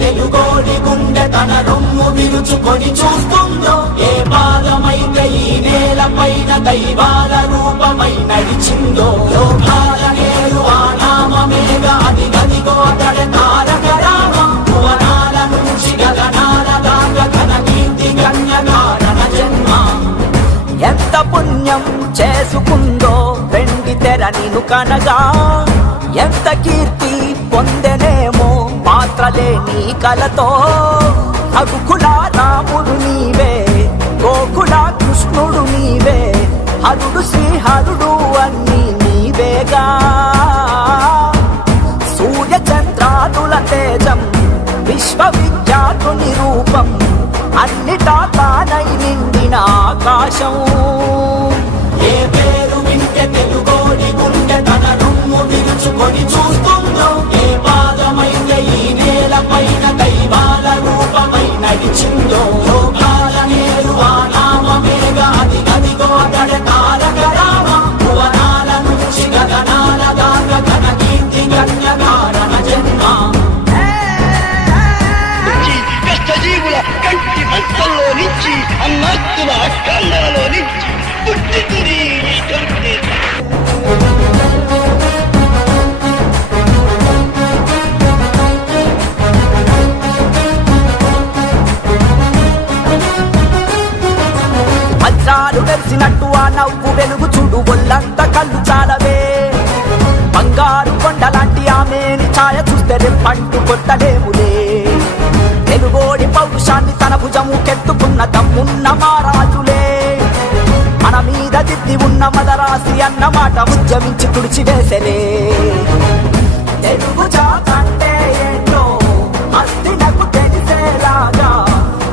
తెలుగోడి గుండె తన రొమ్ము విరుచుకొని చూస్తుందో, ఏ పాదమైతే ఈ నేలపైన దైవాల రూపమై నడిచిందో, లోకాల నేరు ఆ నామమేగా అది గదిగో అతడే తారక రామ. భువనాల నుంచి గగనాల దాకా ఘన కీర్తి గణ్య కారణ జన్మ. ఎంత పుణ్యం చేసుకుందో వెండి తెర నిన్ను కనగా, ఎంత కీర్తి పొందెనేమో పాత్రలే నీ కలతో. రఘుకుల రాముడు నీవే, గోకుల కృష్ణుడు నీవే, హరుడు శ్రీహరుడు అన్నీ నీవేగా. సూర్య చంద్రాదుల తేజం విశ్వవిఖ్యాతుని రూపం, అన్నిటా తానై నిండిన ఆకాశం. ఏ పేరు వింటే తెలుగోడి గుండె తన రొమ్ము విరుచుకొని చూస్తుందో, ఏ పాదమైతే ఈ నేలపైన దైవాల రూపమై నడిచిందో, లోకాల నేరు ఆ నామమేగా అది గదిగో అతడే తారక రామ. భువనాల నుంచి గగనాల దాకా ఘన కీర్తి గణ్య కారణ జన్మ. కష్టజీవుల కంటి మంటల్లో నుంచి అన్నాస్తుల అక్కండలలో నుంచి పుట్టింది ఈ తెలుగుదేశం. వజ్రాలు వెలిసినట్టు ఆ నవ్వు వెలుగు చూడు, ఒళ్ళంత కళ్ళు చాలవే. బంగారు కొండలాంటి ఆమెని ఛాయ చూస్తే రెప్పంటూ కొట్టలేములే. తెలుగోడి పౌరుషాన్ని తన భుజము కెత్తుకున్న దమ్మున్న మారాజులే. మన మీద దిద్ది ఉన్న మదరాసి అన్నమాట ఉద్యమించి తుడిచివేసలే. తెలుగు జాతంటే ఏంటో అస్తినకు తెలిసేలాగా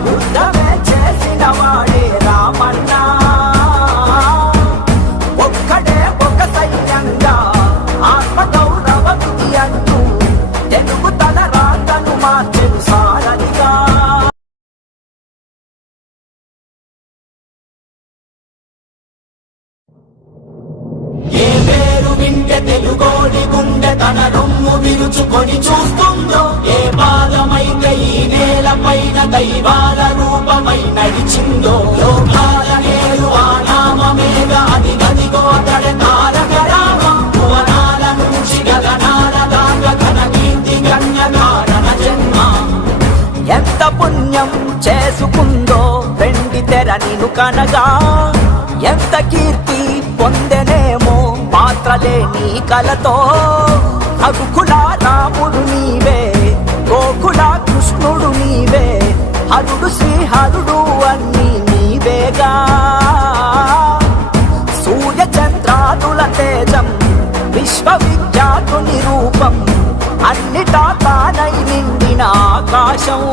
యుద్ధమే చేసిన వాడే రామన్న. ఒక్కడే ఒక సైన్యంగా ఆత్మగౌరవ బుద్ధి అంటూ తెలుగు తన రాతను మార్చెను సారథిగా. ఏ పేరు వింటే తెలుగోడి గుండె తన రొమ్ము విరుచుకొని చూస్తుందో, ఏ పాదమైతే ఈ నేలపైన దైవాల రూపమై నడిచిందో, లోకాల నేరు ఆ నామమేగా అది గదిగో అతడే తారక రామ. భువనాల నుంచి గగనాల దాకా ఘన కీర్తి గణ్య కారణ జన్మ. ఎంత పుణ్యం చేసుకుందో వెండి తెర నిన్ను కనగా, ఎంత కీర్తి పొందెనేమో పాత్రలే నీ కలతో. రఘుకుల రాముడు నీవే, గోకుల కృష్ణుడు నీవే, హరుడు శ్రీహరుడు అన్నీ నీవేగా. సూర్య చంద్రాదుల తేజం విశ్వవిఖ్యాతుని రూపం, అన్నిటా తానై నిండిన ఆకాశం.